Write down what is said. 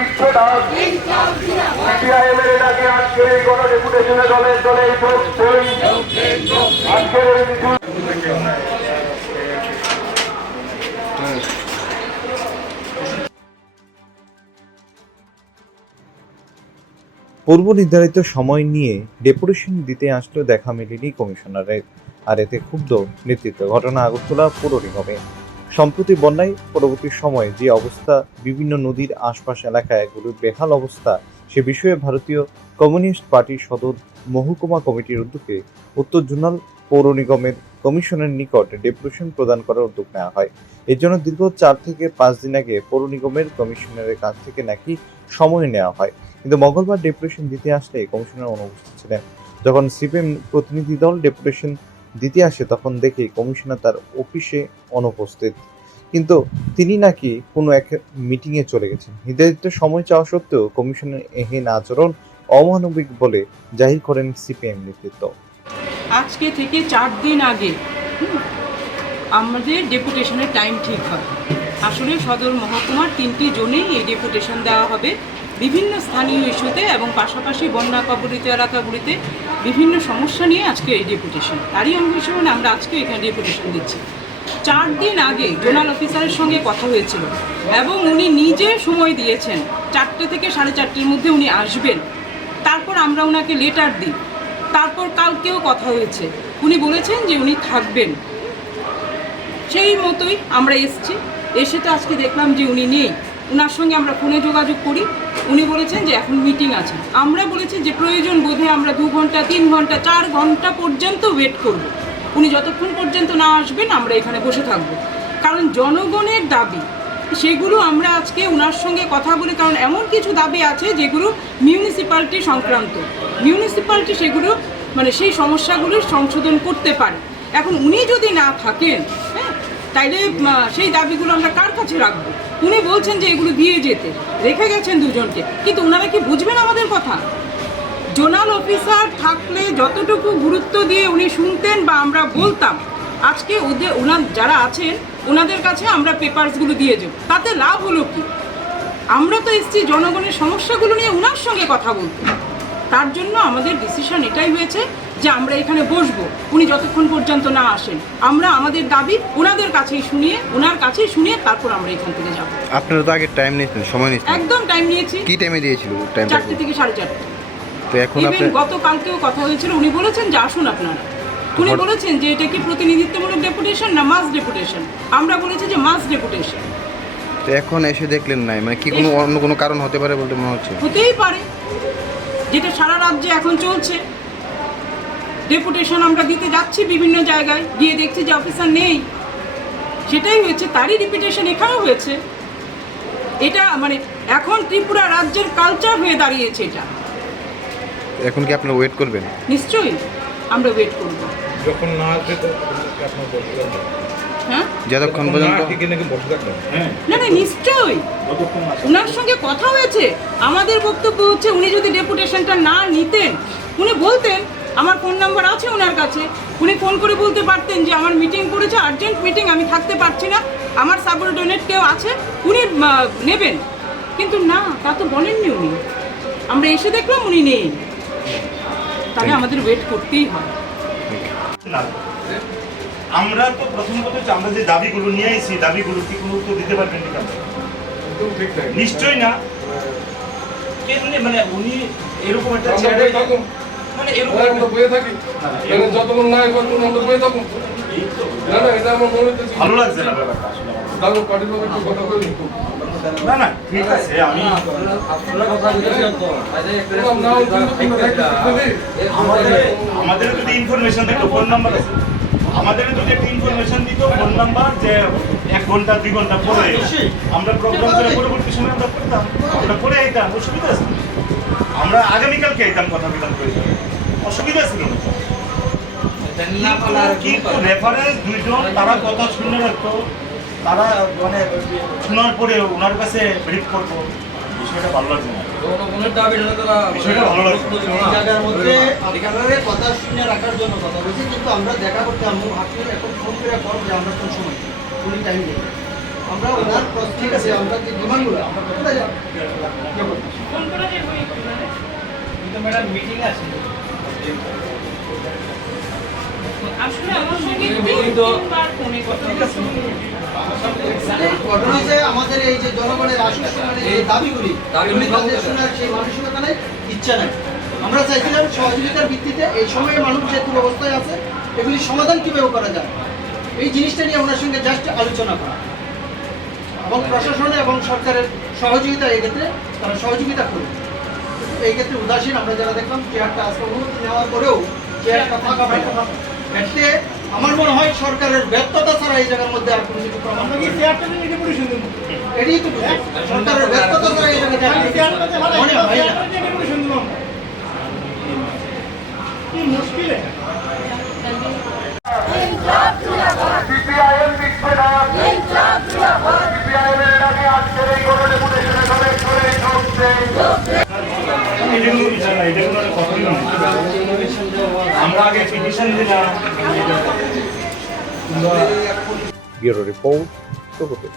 দিচ্ছে ডাক সিপিআইএমের এটাকে আজকের এই গণডেপুটেশনে দলের দলে আজকের এই মিছিল পূর্ব নির্ধারিত সময় নিয়ে ডেপুটেশন দিতে আসলেও দেখা মেলেনি কমিশনারের, আর এতে ক্ষুব্ধ নেতৃত্ব। ঘটনা আগরতলা পৌর নিগমে সম্প্রতি বন্যায় পরবর্তী সময়ে যে অবস্থা, বিভিন্ন নদীর আশপাশ এলাকায় এগুলোর বেহাল অবস্থা, সে বিষয়ে ভারতীয় কমিউনিস্ট পার্টির সদর মহকুমা কমিটির উদ্যোগে উত্তর জোনাল পৌর নিগমের কমিশনের নিকট ডেপুটেশন প্রদান করার উদ্যোগ নেওয়া হয়। এর জন্য দীর্ঘ 4 থেকে 5 দিন আগে পৌর নিগমের কমিশনারের কাছ থেকে নাকি সময় নেওয়া হয়, কিন্তু মঙ্গলবার ডেপুটেশন দিতে আসলে কমিশনার অনুপস্থিত ছিলেন। যখন সিপিএম প্রতিনিধি দল ডেপুটেশন দিতে আসে তখন দেখে কমিশনার তার অফিসে অনুপস্থিত, কিন্তু তিনি নাকি কোনো এক মিটিংয়ে চলে গেছেন। নির্ধারিত সময় চাওয়া সত্ত্বেও কমিশনের এহেন আচরণ অমানবিক বলে জাহির করেন সিপিএম নেতৃত্ব। আজকে থেকে 4 দিন আগে আমাদের ডেপুটেশনের টাইম ঠিক হয়। আসলে সদর মহকুমার 3টি জোনেই এই ডেপুটেশন দেওয়া হবে বিভিন্ন স্থানীয় ইস্যুতে, এবং পাশাপাশি বন্যা কবলিত এলাকাগুলিতে বিভিন্ন সমস্যা নিয়ে আজকে এই ডেপুটেশন। তারই অঙ্গ হিসেবে আমরা আজকে এখানে ডেপুটেশন দিচ্ছি। 4 দিন আগে জোনাল অফিসারের সঙ্গে কথা হয়েছিল এবং উনি নিজে সময় দিয়েছেন 4টে থেকে 4:30-র মধ্যে উনি আসবেন। তারপর আমরা ওনাকে লেটার দিই। তারপর কালকেও কথা হয়েছে, উনি বলেছেন যে উনি থাকবেন। সেই মতোই আমরা এসে তো আজকে দেখলাম যে উনি নেই। ওনার সঙ্গে আমরা ফোনে যোগাযোগ করি, উনি বলেছেন যে এখন মিটিং আছে। আমরা বলেছি যে প্রয়োজন বোধে আমরা 2 ঘন্টা 3 ঘন্টা 4 ঘন্টা পর্যন্ত ওয়েট করব। উনি যতক্ষণ পর্যন্ত না আসবেন আমরা এখানে বসে থাকব, কারণ জনগণের দাবি সেগুলো আমরা আজকে ওনার সঙ্গে কথা বলি। কারণ এমন কিছু দাবি আছে যেগুলো মিউনিসিপ্যালিটি সংক্রান্ত, মিউনিসিপ্যালিটি সেগুলো মানে সেই সমস্যাগুলো সংশোধন করতে পারে। এখন উনি যদি না থাকেন, হ্যাঁ, তাইলে সেই দাবিগুলো আমরা কার কাছে রাখবো? উনি বলছেন যে এগুলো দিয়ে যেতে, রেখে গেছেন 2 জনকে, কিন্তু ওনারা কি বুঝবেন আমাদের কথা? জোনাল অফিসার থাকলে যতটুকু গুরুত্ব দিয়ে উনি শুনতেন বা আমরা বলতাম, আজকে ওনার যারা আছেন ওনাদের কাছে আমরা পেপারসগুলো দিয়ে যাব, তাতে লাভ হলো কি? আমরা তো এসছি জনগণের সমস্যাগুলো নিয়ে ওনার সঙ্গে কথা বলতে। তার জন্য আমাদের ডিসিশন এটাই হয়েছে যে আমরা এখানে বসবো, উনি যতক্ষণ পর্যন্ত না আসেন। আমরা আমাদের দাবি ওনার কাছেই শুনিয়ে তারপর আমরা এখান থেকে যাব। আপনারা তো আগে টাইম নিয়েছেন, সময় নিয়েছেন? একদম টাইম নিয়েছি। কি টাইমে দিয়েছিল? টাইম 4টে থেকে 4:30। তো এখন আপনি গতকালকেও কথা হয়েছিল, উনি বলেছেন যে আসুন আপনারা। উনি বলেছেন যে এটা কি প্রতিনিধিত্বমূলক ডেপুটেশন না মাস ডেপুটেশন? আমরা বলেছি যে মাস ডেপুটেশন। তো এখন এসে দেখলেন নাই, মানে কি কোনো অন্য কোনো কারণ হতে পারে বলতে মনে হচ্ছে? হতেই পারে, যেটা সারা রাজ্যে এখন চলছে। ডেপুটেশন আমরা দিতে যাচ্ছি বিভিন্ন জায়গায়, গিয়ে দেখছি যে অফিসার নেই। সেটাই হয়েছে, তারই রিপিটেশন এখানেও হয়েছে। এটা মানে এখন ত্রিপুরা রাজ্যের কালচার হয়ে দাঁড়িয়েছে এটা। এখন কি আপনারা ওয়েট করবেন? নিশ্চয়ই আমরা ওয়েট করব। যখন না আসবে তো আপনার বসে হ্যাঁ, যতক্ষণ পর্যন্ত না নিশ্চয়ই ওনার সঙ্গে কথা হয়েছে। আমাদের বক্তব্য হচ্ছে উনি যদি ডেপুটেশনটা না নিতেন, উনি বলতেন, আমার ফোন নাম্বার আছে ওনার কাছে, উনি ফোন করে বলতে পারতেন যে আমার মিটিং পড়েছে, আর্জেন্ট মিটিং, আমি থাকতে পারছি না, আমার সাবঅর্ডিনেট কেউ আছে, উনি নেবেন। কিন্তু না, তা তো বলেননি উনি। আমরা এসে দেখলাম উনি নেই, তাহলে আমাদের ওয়েট করতেই হয়। আমরা তো প্রথম কথা হচ্ছে আমরা যে দাবিগুলো নিয়ে এসেছি, দাবিগুলো কি কোনো উত্তর দিতে পারবেন না? নিশ্চয়ই না। কেমনে মানে উনি এরকম একটা মানে এরকম বয়ে থাকি, যতক্ষণ না একবার আমরা বয়ে থাকুন, না এটা আমার মনে হচ্ছে ভালো লাগছে না ব্যাপারটা। আসলে দাদু পার্টির লোক একটু কথা বলি না না ঠিক আছে, আমি আমাদের যদি ইনফরমেশন দিত, ফোন নাম্বার আছে, আমাদের যদি একটা ইনফরমেশন দিত, ফোন নাম্বার, যে 1 ঘন্টা 2 ঘন্টা পরে আমরা প্রোগ্রাম করে পরবর্তী সময় আমরা করতাম, আমরা করে আইতাম, অসুবিধা আছে? আমরা আগামীকালকে আইতাম, কথা বিধান করে, অসুবিধা ছিল না। কিন্তু রেফারেন্স 2 জন তারা কথা শুনে রাখতো, তারা মানে শোনার পরে ওনার কাছে ব্রিফ করবো, বিষয়টা ভালো লাগছে না। বিষয়টা ভালো লাগছে জায়গার মধ্যে আপনাদের কথা শুনে রাখার জন্য কথা বলছি, কিন্তু আমরা দেখা করতে আপনি এখন ফোন করে করব যে আমরা কোন সময় উনি টাইম দেবেন, আমরা ওনার ঠিক আছে, আমরা যে ডিমান্ডগুলো আমরা কোথায় যাব আসলে আমার সঙ্গে তিনবার ফোনে কথা বলেছে। ঘটনা যে আমাদের এই যে জনগণের আশ্বাসনের যে দাবিগুলি তাদের শোনার সেই মানসিকতা নেই, ইচ্ছা নেই। আমরা চাইছিলাম সহযোগিতার ভিত্তিতে এই সময়ে মানুষ যে দুরবস্থায় আছে এগুলির সমাধান কীভাবে করা যায় এই জিনিসটা নিয়ে ওনার সঙ্গে জাস্ট আলোচনা করা এবং প্রশাসনে এবং সরকারের সহযোগিতা এই ক্ষেত্রে তারা সহযোগিতা করবে। এই ক্ষেত্রে উদাসীন আমরা যারা দেখলাম চেয়ারটা আজকে অনুমতি নেওয়ার পরেও চেয়ারটা ফাঁকা ফাঁকা এতে আমার মনে হয় সরকারের ব্যর্থতা ছাড়া এই জায়গার মধ্যে আর কোনো কিছু প্রমাণ নেই। এটাই তো বুঝি। সরকারের ব্যর্থতা ছাড়া এই জায়গায় মনে হয় না। সিপিআইএম দিচ্ছে না, সিপিআইএম এর ডাকে আজকের এই গণ ডেপুটেশনে ধরে ধরে ঢুকছে। এটা কোনো বিষয় না, এটা কোনো কথাই না। আমরা আগে পিটিশন দিলাম। ব্যুরো রিপোর্ট, প্রগতি।